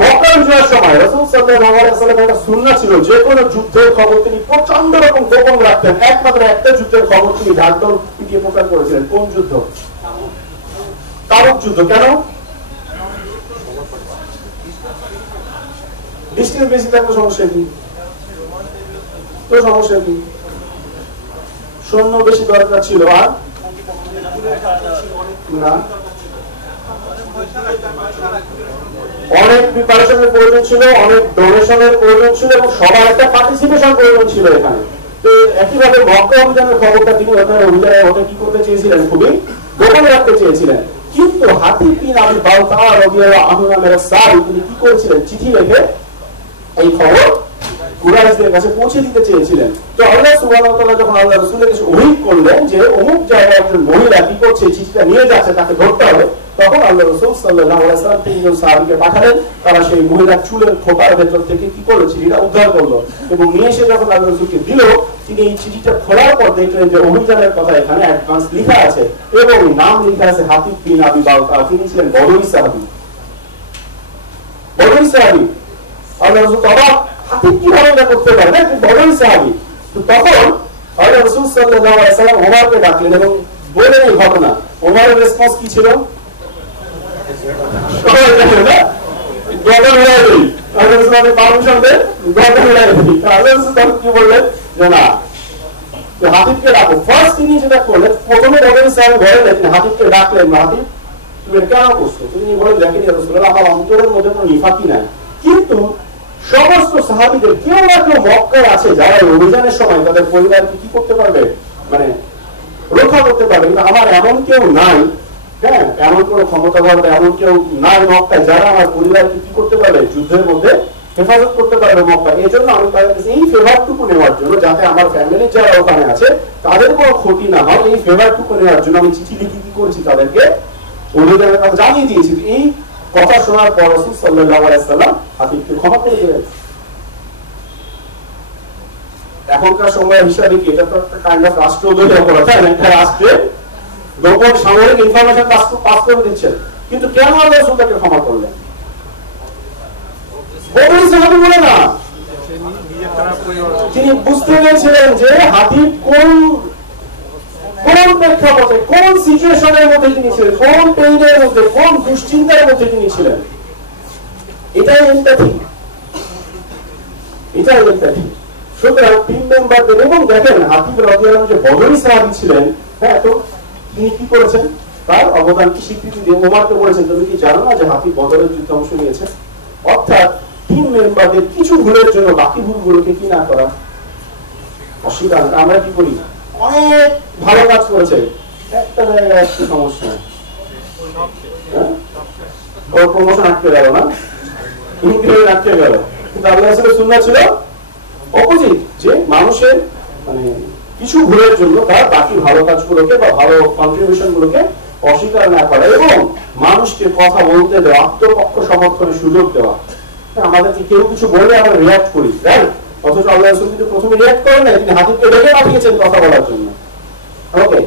মক্কা বিজয়ের সময় রাসূল সাল্লাল্লাহু আলাইহি ওয়াসাল্লামের একটা সুন্নাহ ছিল, যে কোনো যুদ্ধের খবর তিনি প্রচন্ড রকম গোপন রাখতেন। একমাত্র একটা যুদ্ধের খবর তিনি ঢাকঢোল পিটিয়ে প্রকাশ করেছিলেন। কোন যুদ্ধ? তাবুক যুদ্ধ। কেন? বৃষ্টির বেশি থাকলে সমস্যা কি? তো সমস্যা কি? সৈন্য বেশি দরকার ছিল। আর না, অনেক প্রিপারেশনের প্রয়োজন ছিল, অনেক ডোনেশনের প্রয়োজন ছিল এবং সবার একটা পার্টিসিপেশন প্রয়োজন ছিল এখানে। তো একইভাবে মক্কা অভিযানের খবরটা তিনি ওটা কি করতে চেয়েছিলেন? খুবই গোপন রাখতে চেয়েছিলেন। কিন্তু হাতিব বিন আবি বালতাআ রাদিয়াল্লাহু আনহু নামের সাহাবী তিনি কি করেছিলেন? চিঠি লিখে এই খবর কুরাইশদের কাছে পৌঁছে দিতে চেয়েছিলেন। তো আল্লাহ সুবহানাহু ওয়া তাআলা যখন আল্লাহ রাসূলের কাছে ওহী করলেন যে অমুক জায়গায় একজন মহিলা কি করছে, চিঠিটা নিয়ে যাচ্ছে, তাকে ধরতে হবে, তখন আল্লাহ রাসূল সাল্লাল্লাহু আলাইহি ওয়াসাল্লাম তিনজন সাহাবীকে পাঠালেন। তারা সেই মহিলার চুলের খোপার ভেতর থেকে কি করলো? চিঠিটা উদ্ধার করলো এবং নিয়ে এসে যখন আল্লাহ রাসূলকে দিল, তিনি এই চিঠিটা খোলার পর দেখলেন যে অভিযানের কথা এখানে অ্যাডভান্স লেখা আছে এবং নাম লেখা আছে হাতিব বিন আবি বালতাআ। তিনি ছিলেন বদরী সাহাবী। বদরী সাহাবী। আল্লাহ রাসূল অবাক, হাতিব কিভাবে এটা করতে পারে? না, বদরী সাহাবী। তো তখন আল্লাহ রাসূল সাল্লাল্লাহু আলাইহি ওয়াসাল্লাম ওমরকে ডাকলেন এবং বললেন এই ঘটনা। ওমরের রেসপন্স কি ছিল? কি বললেন যে না, হাতিবকে ডাকো। ফার্স্ট তিনি যেটা করলেন, প্রথমে বদরী সাহাবী ঘরে দেখলেন, হাতিবকে ডাকলেন, হাতিব তুমি এটা কেন করছো? তিনি বলেন দেখেন ইয়া রাসূলুল্লাহ, আমার অন্তরের মধ্যে কোনো নিফাকি নাই, কিন্তু সমস্ত সাহাবীদের কেউ না কেউ মক্কায় আছে যারা অভিযানের সময় তাদের পরিবারকে কি করতে পারবে, মানে রক্ষা করতে পারবে, কিন্তু আমার এমন কেউ নাই, হ্যাঁ, এমন কোন ক্ষমতাধর এমন কেউ নাই মক্কায় যারা আমার পরিবারকে কি করতে পারবে, যুদ্ধের মধ্যে হেফাজত করতে পারবে মক্কায়। এই জন্য আমি তাদের কাছে এই ফেভারটুকু নেওয়ার জন্য, যাতে আমার ফ্যামিলি যারা ওখানে আছে তাদের কোনো ক্ষতি না হয়, এই ফেভারটুকু নেওয়ার জন্য আমি চিঠি লিখে কি করেছি, তাদেরকে অভিযানের কথা জানিয়ে দিয়েছি। এই কথা শোনার পর রাসূল সাল্লাল্লাহু আলাইহি ওয়াসাল্লাম হাতিবকে ক্ষমা করে দিলেন। এখনকার সময় হিসাবে কি এটা তো একটা কাইন্ড অফ রাষ্ট্রদ্রোহী অপরাধ, তাই না? একটা রাষ্ট্রে গোপন সামরিক ইনফরমেশন পাস করে দিচ্ছেন, কিন্তু কেন আল্লাহ রাসূল তাকে ক্ষমা করলেন? বদরী সাহাবী বলে না, তিনি বুঝতে পেরেছিলেন যে হাতিব কোন প্রেক্ষাপটে, কোন সিচুয়েশনের মধ্যে তিনি ছিলেন, কোন পেইনের মধ্যে, কোন দুশ্চিন্তার মধ্যে তিনি ছিলেন। এটাই এমপ্যাথি, এটাই এমপ্যাথি। সুতরাং টিম মেম্বারদের, এবং দেখেন হাতিব রাদিয়াল্লাহু আনহু যে বদরী সাহাবী ছিলেন, হ্যাঁ, তো তিনি কি করেছেন? তার অবদানকে স্বীকৃতি দিয়ে ওমরকে বলেছেন তুমি কি জানো না যে হাতিব বদরের যুদ্ধে অংশ নিয়েছে? অর্থাৎ টিম মেম্বারদের কিছু ভুলের জন্য বাকি ভুলগুলোকে কি না করা, অস্বীকার। আমরা কি করি? অনেক ভালো কাজ করেছে, একটা জায়গায় একটু সমস্যা, ওর প্রমোশন আটকে গেল, না ইনক্রিমেন্ট আটকে গেল। কিন্তু আল্লাহ রাসূলের সুন্নাহ ছিল অপোজিট, যে মানুষের মানে কিছু ভুলের জন্য তার বাকি ভালো কাজগুলোকে বা ভালো কন্ট্রিবিউশন গুলোকে অস্বীকার না করা এবং মানুষকে কথা বলতে দেওয়া, আত্মপক্ষ সমর্থনের সুযোগ দেওয়া। আমাদেরকে কেউ কিছু বললে আমরা রিয়াক্ট করি, রাইট? অথচ আল্লাহ রাসূল কিন্তু প্রথমে রিয়াক্ট করেন না, তিনি হাতিবকে ডেকে পাঠিয়েছেন কথা বলার জন্য। ওকে,